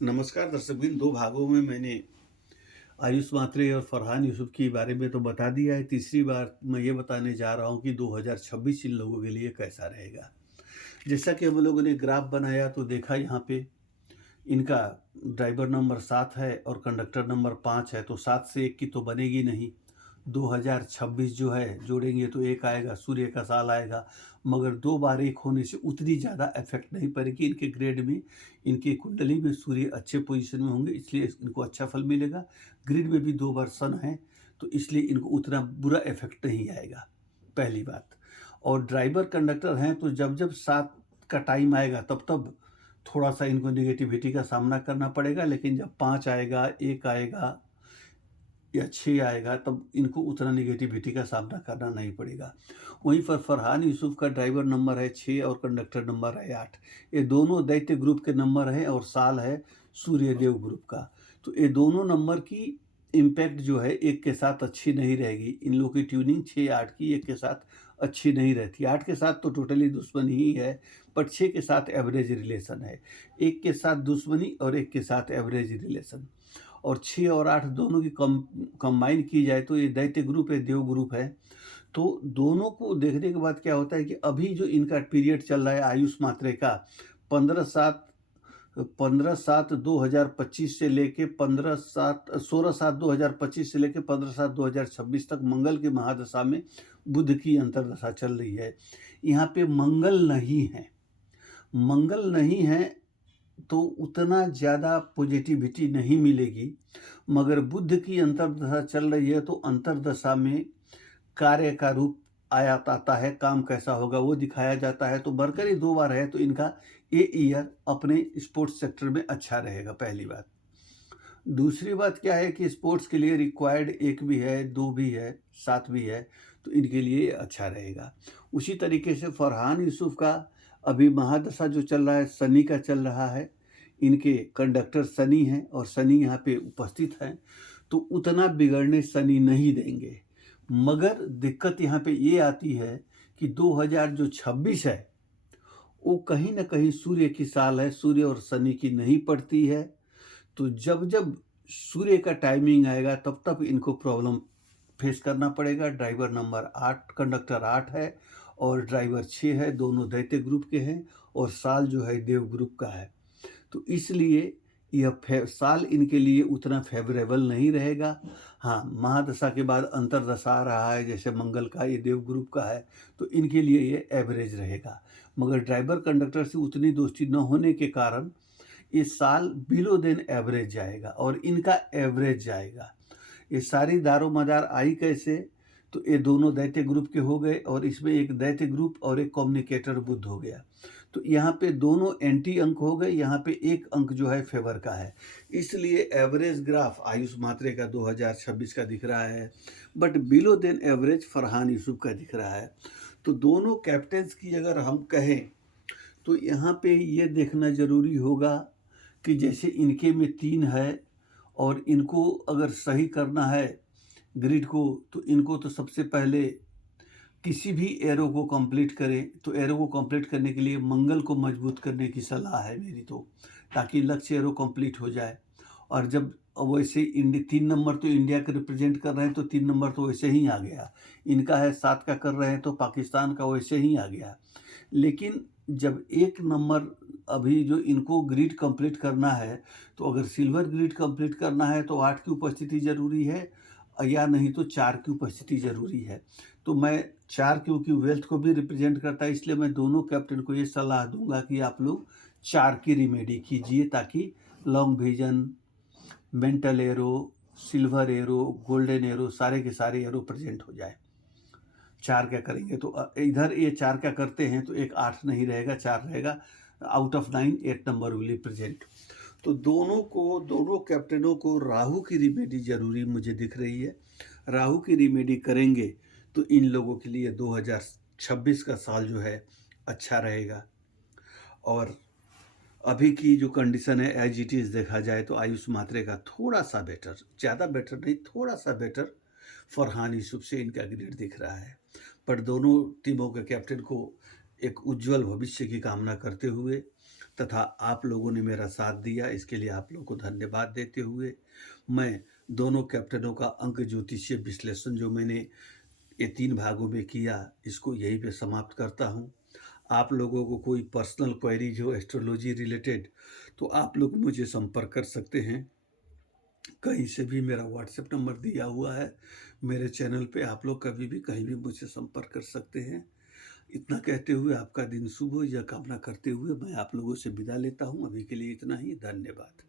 नमस्कार दर्शकबिन, 2 भागों में मैंने आयुष म्हात्रे और फरहान यूसुफ के बारे में तो बता दिया है। तीसरी बार मैं ये बताने जा रहा हूँ कि 2026 इन लोगों के लिए कैसा रहेगा। जैसा कि हम लोगों ने ग्राफ बनाया तो देखा यहाँ पे इनका ड्राइवर नंबर 7 है और कंडक्टर नंबर 5 है, तो 7 से 1 की तो बनेगी नहीं। 2026 जो है जोड़ेंगे तो 1 आएगा, सूर्य का साल आएगा, मगर 2 बार 1 होने से उतनी ज़्यादा इफ़ेक्ट नहीं पड़ेगी इनके ग्रेड में। इनकी कुंडली में सूर्य अच्छे पोजीशन में होंगे, इसलिए इनको अच्छा फल मिलेगा। ग्रिड में भी 2 बार सन है, तो इसलिए इनको उतना बुरा इफ़ेक्ट नहीं आएगा, पहली बात। और ड्राइवर कंडक्टर हैं तो जब-जब 7 का टाइम आएगा तब-तब थोड़ा-सा इनको नेगेटिविटी का सामना करना पड़ेगा, लेकिन जब 5 आएगा, 1 आएगा या 6 आएगा तब इनको उतना नेगेटिविटी का सामना करना नहीं पड़ेगा। वहीं पर फरहान यूसुफ का ड्राइवर नंबर है 6 और कंडक्टर नंबर है 8। ये दोनों दैत्य ग्रुप के नंबर हैं और साल है सूर्यदेव ग्रुप का। तो ये दोनों नंबर की इम्पैक्ट जो है एक के साथ अच्छी नहीं रहेगी। इन लोगों की ट्यूनिंग 6-8 की एक के साथ अच्छी नहीं रहती। 8 के साथ तो टोटली दुश्मनी ही है, पर 6 के साथ एवरेज रिलेशन है। 1 के साथ दुश्मनी और 1 के साथ एवरेज रिलेशन। और 6 और 8 दोनों की कंबाइन की जाए तो ये दैत्य ग्रुप है, देव ग्रुप है। तो दोनों को देखने के बाद क्या होता है कि अभी जो इनका पीरियड चल रहा है आयुष म्हात्रे का 15/7 2025 से लेके 16/7 2025 से लेके 15/7 2026 तक मंगल की महादशा में बुध की अंतर्दशा चल रही है। यहाँ पे मंगल नहीं है। मंगल नहीं है तो उतना ज़्यादा पॉजिटिविटी नहीं मिलेगी, मगर बुध की अंतर्दशा चल रही है तो अंतर्दशा में कार्य का रूप आता है, काम कैसा होगा वो दिखाया जाता है। तो मरकरी 2 बार है तो इनका ये ईयर अपने स्पोर्ट्स सेक्टर में अच्छा रहेगा, पहली बात। दूसरी बात क्या है कि स्पोर्ट्स के लिए रिक्वायर्ड 1 भी है, 2 भी है, 7 भी है, तो इनके लिए अच्छा रहेगा। उसी तरीके से फरहान यूसुफ का अभी महादशा जो चल रहा है शनि का चल रहा है। इनके कंडक्टर शनि हैं और शनि यहाँ पे उपस्थित हैं, तो उतना बिगड़ने शनि नहीं देंगे। मगर दिक्कत यहाँ पे ये आती है कि 2026 है, वो कहीं न कहीं सूर्य की साल है, सूर्य और शनि की नहीं पड़ती है। तो जब-जब सूर्य का टाइमिंग आएगा तब-तब इनको प्रॉब्लम फेस करना पड़ेगा। ड्राइवर नंबर 8 कंडक्टर 8 है और ड्राइवर 6 है, दोनों दैत्य ग्रुप के हैं और साल जो है देव ग्रुप का है। तो इसलिए यह साल इनके लिए उतना फेवरेबल नहीं रहेगा। हाँ, महादशा के बाद अंतर्दशा आ रहा है, जैसे मंगल का ये देव ग्रुप का है, तो इनके लिए ये एवरेज रहेगा। मगर ड्राइवर कंडक्टर से उतनी दोस्ती न होने के कारण ये साल बिलो देन एवरेज जाएगा और इनका एवरेज जाएगा। ये सारी दारोमदार आई कैसे? तो ये दोनों दैत्य ग्रुप के हो गए और इसमें एक दैत्य ग्रुप और एक कम्युनिकेटर बुध हो गया। तो यहाँ पे दोनों एंटी अंक हो गए, यहाँ पे 1 अंक जो है फेवर का है। इसलिए एवरेज ग्राफ आयुष म्हात्रे का 2026 का दिख रहा है, but below then average Farhan Yusuf का दिख रहा है। तो दोनों कैप्टन्स की अगर हम कहें तो यहाँ पे ये देखना ज़रूरी होगा कि जैसे इनके में 3 है और इनको अगर सही करना है ग्रिड को, तो इनको तो सबसे पहले किसी भी एरो को कंप्लीट करें, तो एरो को कंप्लीट करने के लिए मंगल को मजबूत करने की सलाह है मेरी तो, ताकि लक्ष्य एरो कंप्लीट हो जाए। और जब वैसे 3 नंबर तो इंडिया के रिप्रेजेंट कर रहे हैं तो 3 नंबर तो वैसे ही आ गया। इनका है 7 का कर रहे हैं तो पाकिस्तान का वैसे ही आ गया। लेकिन जब 1 नंबर अभी जो इनको ग्रिड कंप्लीट करना है, तो अगर सिल्वर ग्रिड कंप्लीट करना है तो 8 की उपस्थिति ज़रूरी है या नहीं तो 4 की उपस्थिति ज़रूरी है। तो मैं 4 क्योंकि वेल्थ को भी रिप्रेजेंट करता है, इसलिए मैं दोनों कैप्टन को ये सलाह दूँगा कि आप लोग 4 की रिमेडी कीजिए, ताकि long vision, mental arrow, silver arrow, golden arrow सारे के सारे एरो प्रेजेंट हो जाए। 4 क्या करेंगे तो इधर ये 4 क्या करते हैं तो एक 8 नहीं रहेगा, 4 रहेगा। Out of 9 8 number will be present. तो दोनों कैप्टनों को राहु की रिमेडी ज़रूरी मुझे दिख रही है। राहु की रिमेडी करेंगे तो इन लोगों के लिए 2026 का साल जो है अच्छा रहेगा। और अभी की जो कंडीशन है एज इट इज़ देखा जाए तो आयुष म्हात्रे का थोड़ा-सा बेटर, ज़्यादा बेटर नहीं, थोड़ा-सा बेटर फरहान यूसुफ से इनका ग्रेड दिख रहा है। पर दोनों टीमों के कैप्टन को एक उज्ज्वल भविष्य की कामना करते हुए तथा आप लोगों ने मेरा साथ दिया, इसके लिए आप लोगों को धन्यवाद देते हुए मैं दोनों कैप्टनों का अंक ज्योतिषीय विश्लेषण जो मैंने ये 3 भागों में किया, इसको यहीं पे समाप्त करता हूँ। आप लोगों को कोई पर्सनल क्वेरीज हो एस्ट्रोलॉजी रिलेटेड, तो आप लोग मुझे संपर्क कर सकते हैं। कहीं से भी मेरा व्हाट्सएप नंबर दिया हुआ है। मेरे चैनल पे आप लोग कभी भी कहीं भी मुझसे संपर्क कर सकते हैं। इतना कहते हुए आपका दिन शुभ हो यह कामना करते हुए मैं आप लोगों से विदा लेता हूँ। अभी के लिए इतना ही, धन्यवाद।